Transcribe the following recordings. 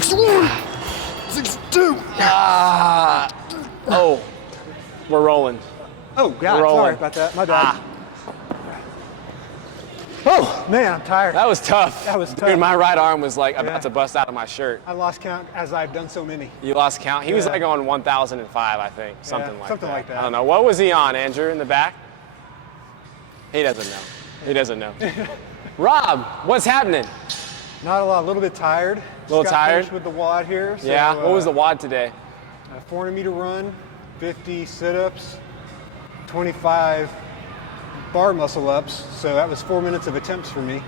61, 62. Oh, we're rolling. Oh, God, sorry about that. My bad. Oh, man, I'm tired. That was tough. That was tough. Dude, my right arm was like about to bust out of my shirt. I lost count as I've done so many. You lost count? He was like on 1,005, I think. Something like that. I don't know. What was he on, Andrew, in the back? He doesn't know. He doesn't know. Rob, what's happening? Not a lot. A little bit tired. A little Just got tired? finished with the WOD here. So, Yeah. What was the WOD today? A 400-meter run, 50 sit-ups, 25 bar muscle ups. So that was 4 minutes of attempts for me.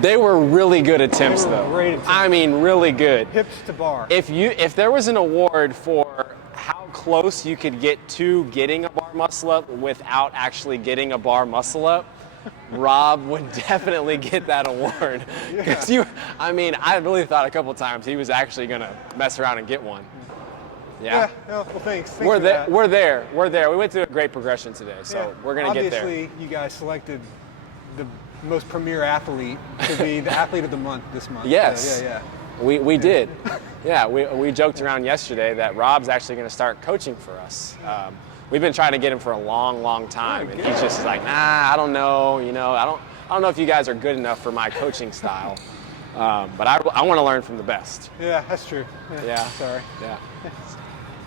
They were really good attempts, They were though. great attempts. I mean, really good. Hips to bar. If there was an award for how close you could get to getting a bar muscle up without actually getting a bar muscle up, Rob would definitely get that award. Because I really thought a couple times he was actually gonna mess around and get one. Yeah. Well, thanks. We're there. We went through a great progression today, so we're gonna get there. Obviously, you guys selected the most premier athlete to be the athlete of the month this month. Yes. So, We did. Yeah, we joked around yesterday that Rob's actually going to start coaching for us. We've been trying to get him for a long, long time, and he's just like, nah, I don't know. I don't know if you guys are good enough for my coaching style. But I want to learn from the best. Yeah, that's true. Yeah. Sorry. Yeah.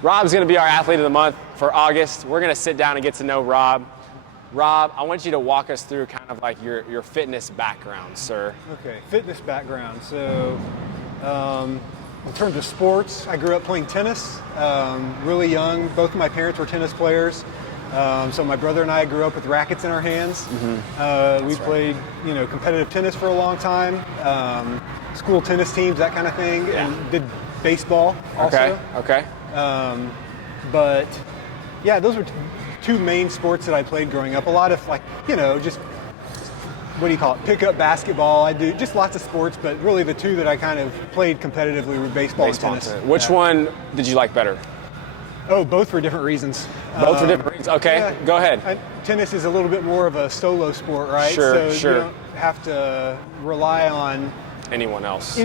Rob's going to be our athlete of the month for August. We're going to sit down and get to know Rob. Rob, I want you to walk us through kind of like your fitness background, sir. Okay, fitness background. So, in terms of sports, I grew up playing tennis. Really young. Both of my parents were tennis players. So my brother and I grew up with rackets in our hands. We played, competitive tennis for a long time. School tennis teams, that kind of thing, and did baseball also. Okay. But yeah, those were two main sports that I played growing up. A lot of just what do you call it? Pickup basketball. I do just lots of sports, but really the two that I kind of played competitively were baseball and tennis. Which one did you like better? Oh, both for different reasons. Both for different reasons. Okay, go ahead. Tennis is a little bit more of a solo sport, right? Sure. You don't have to rely on anyone else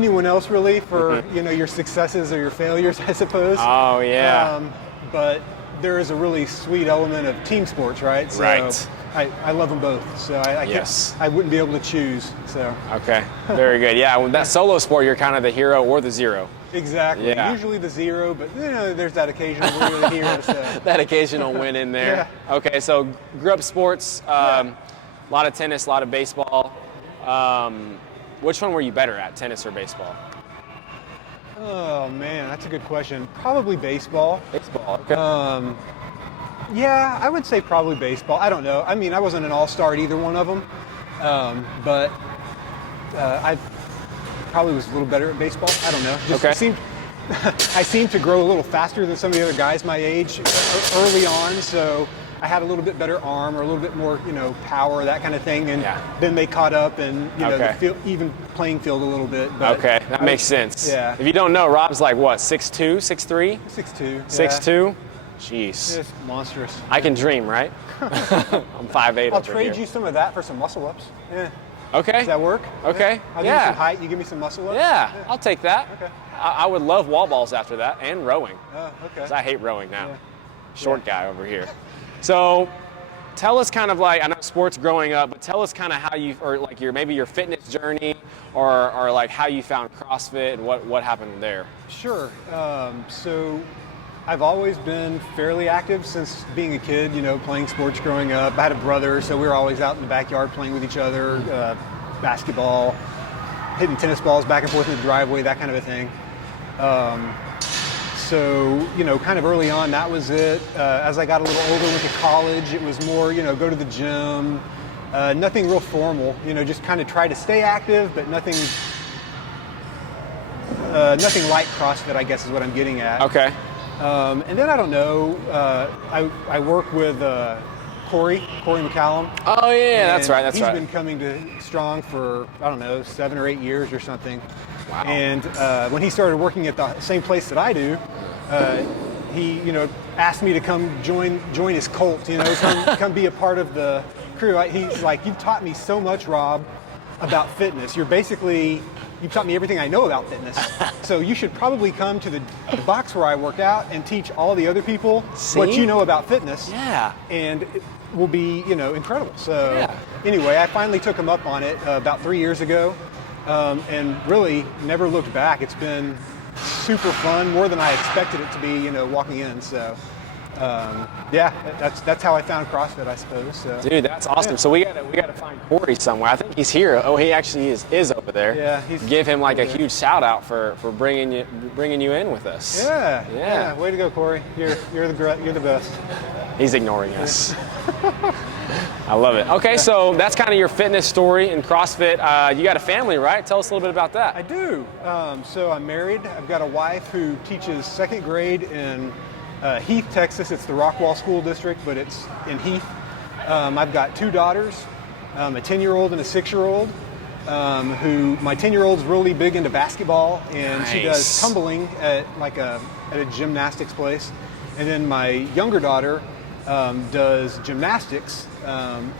really for your successes or your failures, I suppose. Oh yeah. But there is a really sweet element of team sports, right? So right. I love them both. So I wouldn't be able to choose. So. Okay. Very good. Yeah. When that solo sport, you're kind of the hero or the zero. Exactly. Yeah. Usually the zero, but there's that occasional win or the hero. So. That occasional win in there. Yeah. Okay. So grew up sports. A lot of tennis, a lot of baseball. Which one were you better at, tennis or baseball? Oh man, that's a good question. Probably baseball. Baseball. Okay. Yeah, I would say probably baseball. I don't know. I mean, I wasn't an all-star at either one of them, but I probably was a little better at baseball. I don't know. I seemed to grow a little faster than some of the other guys my age early on, so I had a little bit better arm or a little bit more, power, that kind of thing. And then they caught up and, the even playing field a little bit. But okay, that makes sense. Yeah. If you don't know, Rob's like what, 6'2", 6'3"? 6'2". 6'2"? Jeez. It's monstrous. I can dream, right? I'm 5'8". I'll trade you some of that for some muscle ups. Yeah. Okay. Does that work? Okay. I'll give you some height, you give me some muscle ups? Yeah, I'll take that. Okay. I would love wall balls after that and rowing. Oh, okay. Because I hate rowing now. Yeah. Short guy over here. So tell us kind of like, I know sports growing up, but tell us kind of how you, or like maybe your fitness journey or like how you found CrossFit and what happened there. Sure. So I've always been fairly active since being a kid, playing sports growing up. I had a brother, so we were always out in the backyard playing with each other, basketball, hitting tennis balls back and forth in the driveway, that kind of a thing. So, kind of early on, that was it. As I got a little older, went to college, it was more, go to the gym. Nothing real formal, just kind of try to stay active, but nothing like CrossFit, I guess is what I'm getting at. Okay. And then I don't know, I work with Corey McCallum. Oh yeah, that's right. He's been coming to Strong for, 7 or 8 years or something. Wow. And when he started working at the same place that I do, he, asked me to come join his cult, come be a part of the crew. He's like, you've taught me so much, Rob. about fitness. You taught me everything I know about fitness. So you should probably come to the box where I work out and teach all the other people what you know about fitness. Yeah. And it will be, incredible. So Yeah. anyway, I finally took him up on it about 3 years ago, and really never looked back. It's been super fun, more than I expected it to be, walking in. So that's how I found CrossFit, I suppose. So. Dude, that's awesome. Yeah. So we gotta find Corey somewhere. I think he's here. Oh, he actually is over there. Yeah, give him like a there. huge shout out for bringing you in with us. Yeah. Way to go, Corey. You're the best. He's ignoring us. I love it. Okay, so that's kind of your fitness story in CrossFit. You got a family, right? Tell us a little bit about that. I do. So I'm married. I've got a wife who teaches second grade in Heath, Texas. It's the Rockwall School District, but it's in Heath. I've got 2 daughters, a 10-year-old and a 6-year-old, who my 10-year-old's really big into basketball, and she does tumbling at a gymnastics place. And then my younger daughter does gymnastics,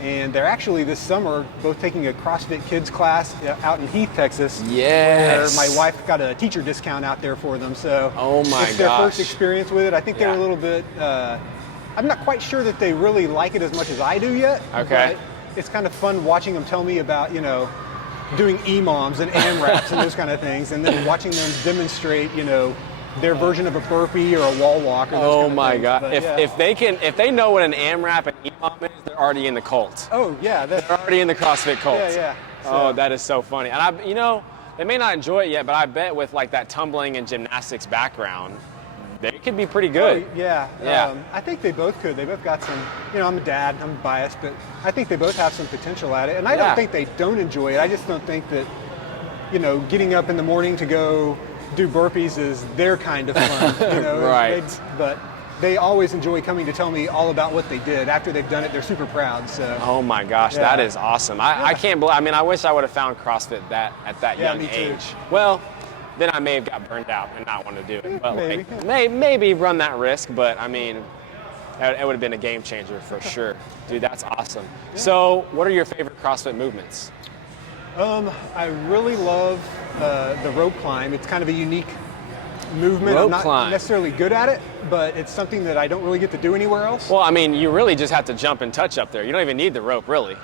and they're actually this summer both taking a CrossFit Kids class out in Heath, Texas. Yes. Where my wife got a teacher discount out there for them. So it's their first experience with it. I think they're a little bit. I'm not quite sure that they really like it as much as I do yet. Okay. But it's kind of fun watching them tell me about doing EMOMs and AMRAPs and those kind of things, and then watching them demonstrate their version of a burpee or a wall walk. Or those kind of things. God! But, If they know what an AMRAP and EMOM is, they're already in the cult. Oh yeah, they're already in the CrossFit cult. Yeah. Oh, that is so funny. And they may not enjoy it yet, but I bet with like that tumbling and gymnastics background, they could be pretty good. Oh, yeah. I think they both could. They both got some. I'm a dad. I'm biased, but I think they both have some potential at it. And I don't think they don't enjoy it. I just don't think that getting up in the morning to go do burpees is their kind of fun, Right. But they always enjoy coming to tell me all about what they did. After they've done it, they're super proud. So. Oh my gosh, that is awesome. I can't believe. I wish I would have found CrossFit at that young me too. age. Well, then I may have got burned out and not want to do it. But maybe run that risk. But it would have been a game changer for sure. Dude, that's awesome. Yeah. So, what are your favorite CrossFit movements? I really love the rope climb. It's kind of a unique movement. Rope I'm not climb. necessarily good at it, but it's something that I don't really get to do anywhere else. Well, you really just have to jump and touch up there. You don't even need the rope, really.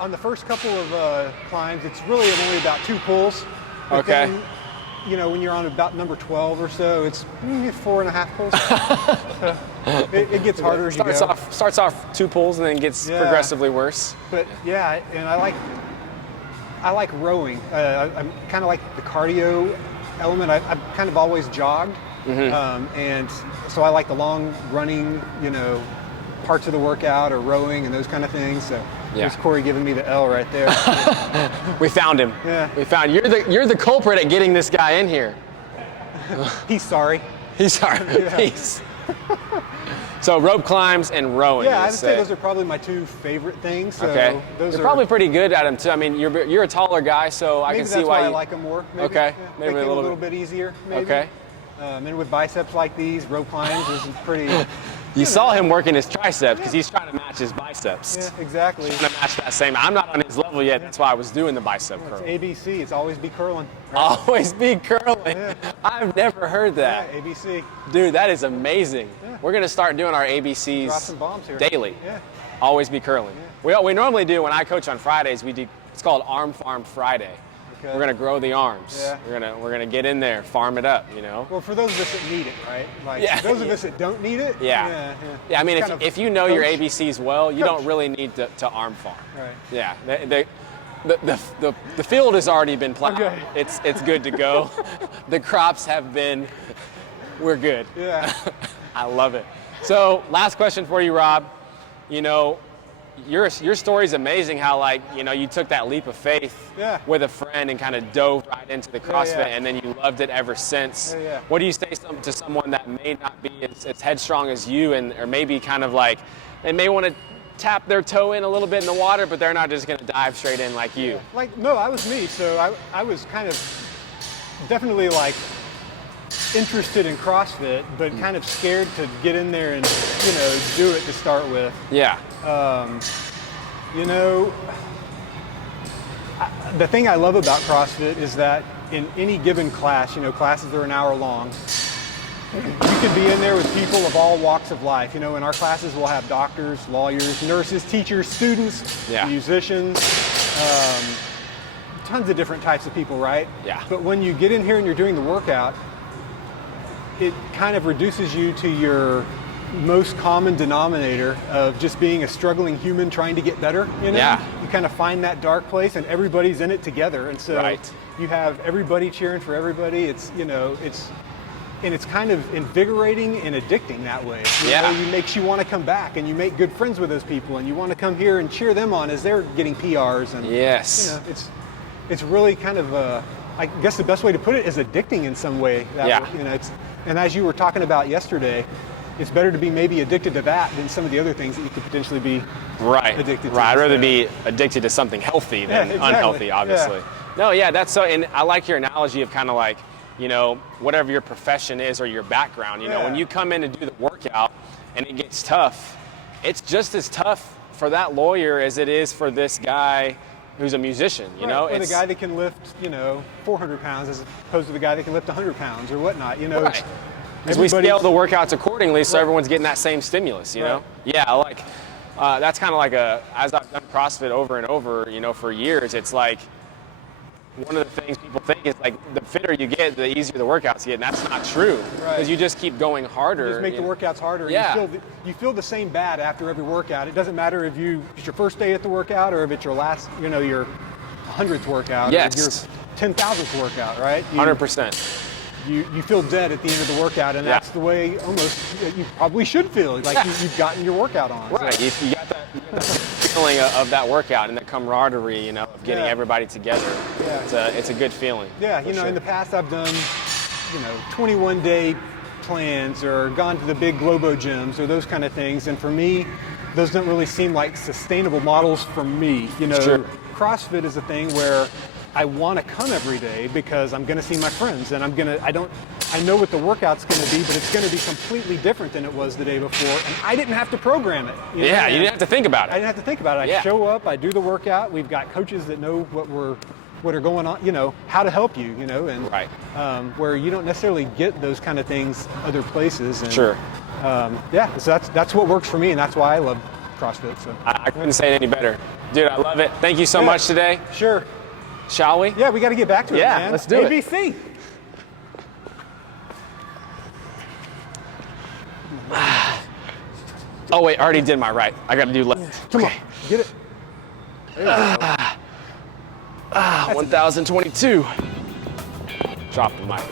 On the first couple of climbs, it's really only about 2 pulls. But okay. Then, when you're on about number 12 or so, it's 4.5 pulls. It gets harder as you go. Starts off 2 pulls and then gets progressively worse. But and I like rowing. I'm kind of like the cardio element. I've kind of always jogged, and so I like the long running, parts of the workout or rowing and those kind of things. So there's Corey giving me the L right there. We found him. Yeah. We found you're the culprit at getting this guy in here. He's sorry. He's sorry. Yeah. So rope climbs and rowing. Yeah, I'd say those are probably my 2 favorite things. So okay. You're probably pretty good at them too. You're a taller guy, so I can see why I like them more. Maybe. Okay. Yeah, maybe make it a little bit easier. Maybe. Okay. And with biceps like these, rope climbs is pretty. You saw him working his triceps because he's trying to match his biceps. Yeah, exactly. Trying to match that same. I'm not on his level yet. That's why I was doing the bicep curl. It's ABC. It's always be curling. Right? Always be curling. Yeah. I've never heard that. Yeah, ABC. Dude, that is amazing. Yeah. We're gonna start doing our ABCs Drop some bombs here. daily. Yeah. Always be curling. Yeah. We normally do when I coach on Fridays. It's called Arm Farm Friday. Okay. We're gonna grow the arms. Yeah. We're gonna get in there, farm it up. Well, for those of us that need it, right? Yeah. Those of us that don't need it. Yeah. Yeah. If you know your ABCs well, you don't really need to arm farm. Right. Yeah. The field has already been plowed. Okay. It's good to go. The crops have been. We're good. Yeah. I love it. So, last question for you, Rob. Your story is amazing. How you took that leap of faith with a friend and kind of dove right into the CrossFit, and then you loved it ever since. Yeah. What do you say to someone that may not be as headstrong as you, or maybe kind of like they may want to tap their toe in a little bit in the water, but they're not just going to dive straight in like you? No, I was me. So I was kind of definitely interested in CrossFit, but kind of scared to get in there and do it to start with. Yeah. the thing I love about CrossFit is that in any given class, classes are an hour long, you can be in there with people of all walks of life. In our classes we'll have doctors, lawyers, nurses, teachers, students, musicians, tons of different types of people, right? Yeah. But when you get in here and you're doing the workout, it kind of reduces you to your most common denominator of just being a struggling human trying to get better. Yeah. You kind of find that dark place and everybody's in it together. And so you have everybody cheering for everybody. It's kind of invigorating and addicting that way. It makes you want to come back, and you make good friends with those people, and you want to come here and cheer them on as they're getting PRs. And it's really kind of I guess the best way to put it is addicting in some way. And as you were talking about yesterday, it's better to be maybe addicted to that than some of the other things that you could potentially be addicted to. Right. I'd rather be addicted to something healthy than unhealthy, obviously. That's so, and I like your analogy of kind of like, whatever your profession is or your background, when you come in to do the workout and it gets tough, it's just as tough for that lawyer as it is for this guy who's a musician, Or the guy that can lift, 400 pounds as opposed to the guy that can lift 100 pounds or whatnot, Because we scale the workouts accordingly so everyone's getting that same stimulus, Yeah, that's kind of like as I've done CrossFit over and over, for years, it's like, one of the things people think is like the fitter you get, the easier the workouts get, and that's not true. Because you just keep going harder. You just make the workouts harder. Yeah. You feel the same bad after every workout. It doesn't matter if it's your first day at the workout or if it's your last, your 100th workout. Yes. Or your 10,000th workout, right? 100%. You feel dead at the end of the workout, and that's the way almost you probably should feel, like you've gotten your workout on. Right. So. You got that feeling of that workout and the camaraderie, of getting everybody together. Yeah. It's a good feeling. Yeah. In the past I've done, 21-day plans or gone to the big Globo gyms or those kind of things, and for me, those don't really seem like sustainable models for me. Sure. CrossFit is a thing where I want to come every day because I'm going to see my friends, and I know what the workout's going to be, but it's going to be completely different than it was the day before, and I didn't have to program it. You didn't have to think about it. I didn't have to think about it. I show up, I do the workout. We've got coaches that know what are going on, how to help you, and where you don't necessarily get those kind of things other places. And, sure. So that's what works for me, and that's why I love CrossFit. So I couldn't say it any better. Dude, I love it. Thank you so much today. Sure. Shall we? Yeah, we got to get back to it, man. Yeah, let's do it. ABC. Oh, wait, I already did my right. I got to do left. Come on, get it. 1022. Drop the mic.